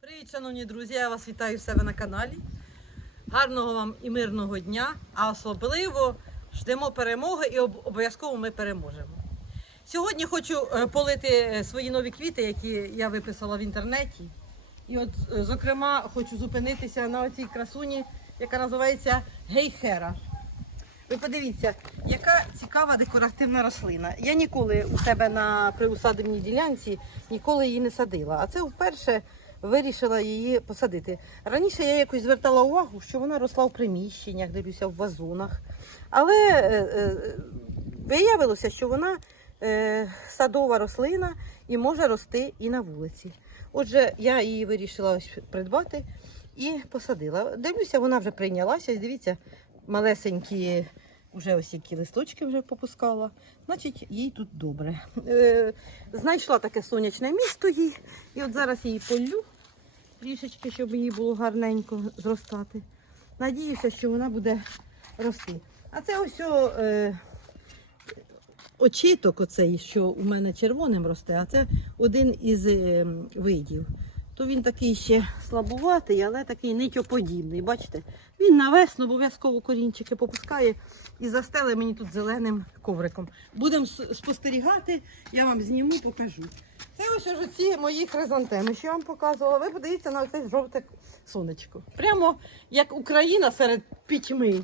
Привіт, шановні друзі! Я вас вітаю в себе на каналі. Гарного вам і мирного дня, а особливо ждемо перемоги і обов'язково ми переможемо. Сьогодні хочу е, полити е, свої нові квіти, які я виписала в інтернеті. І от, е, зокрема, хочу зупинитися на цій красуні, яка називається гейхера. Ви подивіться, яка цікава декоративна рослина. Я ніколи у себе на приусадибній ділянці ніколи її не садила. А це вперше вирішила її посадити. Раніше я якось звертала увагу, що вона росла в приміщеннях, дивлюся, в вазонах. Але е, е, виявилося, що вона е, садова рослина і може рости і на вулиці. Отже, я її вирішила придбати і посадила. Дивлюся, вона вже прийнялася. Дивіться, малесенькі вже ось які листочки вже попускала. Значить, їй тут добре. Е, знайшла таке сонячне місто їй. І от зараз її полю трішечки, щоб їй було гарненько зростати. Надіюся, що вона буде рости. А це ось е, очіток, оцей, що у мене червоним росте, а це один із е, видів. То він такий ще слабуватий, але такий нитьоподібний. Бачите, він на весну обов'язково корінчики попускає і застеле мені тут зеленим ковриком. Будемо спостерігати, я вам зніму, покажу. Це ось уже ці мої хризантеми, що я вам показувала. Ви подивіться на оце жовте сонечко. Прямо як Україна серед пітьми.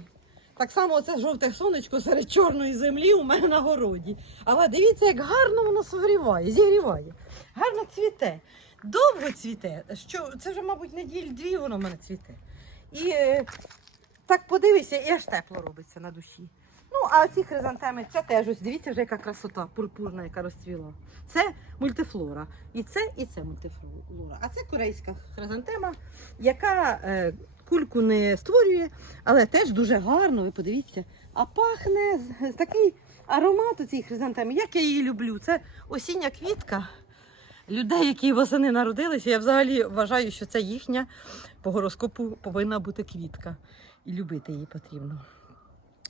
Так само оце жовте сонечко серед чорної землі у мене на городі. Але дивіться, як гарно воно согріває, зігріває. Гарно цвіте. Довго цвіте. Що, це вже, мабуть, неділь дві воно в мене цвіте. І е, так подивися, і аж тепло робиться на душі. Ну, а ці хризантеми, це теж ось дивіться, вже яка красота пурпурна, яка розцвіла. Це мультифлора. І це, і це мультифлора. А це корейська хризантема, яка е, кульку не створює, але теж дуже гарно, ви подивіться. А пахне такий аромат у цій хризантемі, як я її люблю. Це осіння квітка людей, які восени народилися. Я взагалі вважаю, що це їхня по гороскопу повинна бути квітка. І любити її потрібно.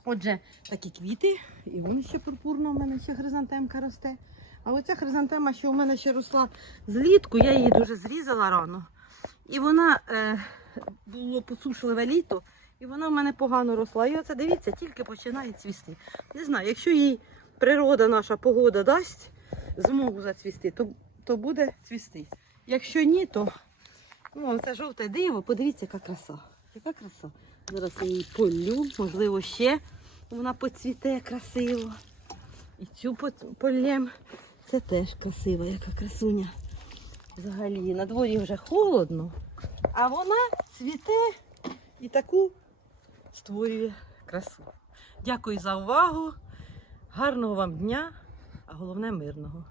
Отже, такі квіти, і вони ще пурпурно, у мене ще хризантемка росте. А оця хризантема, що у мене ще росла злітку, я її дуже зрізала рано. І вона е, було посушливе літо, і вона в мене погано росла. І оце дивіться, тільки починає цвісти. Не знаю, якщо їй природа, наша погода дасть змогу зацвісти, то, то буде цвісти. Якщо ні, то ну, це жовте диво, подивіться, яка краса. Яка краса. Зараз я її полю, можливо, ще вона поцвіте красиво. І цю по- полєм. Це теж красива, яка красуня. Взагалі, на дворі вже холодно, а вона цвіте і таку створює красу. Дякую за увагу. Гарного вам дня, а головне мирного.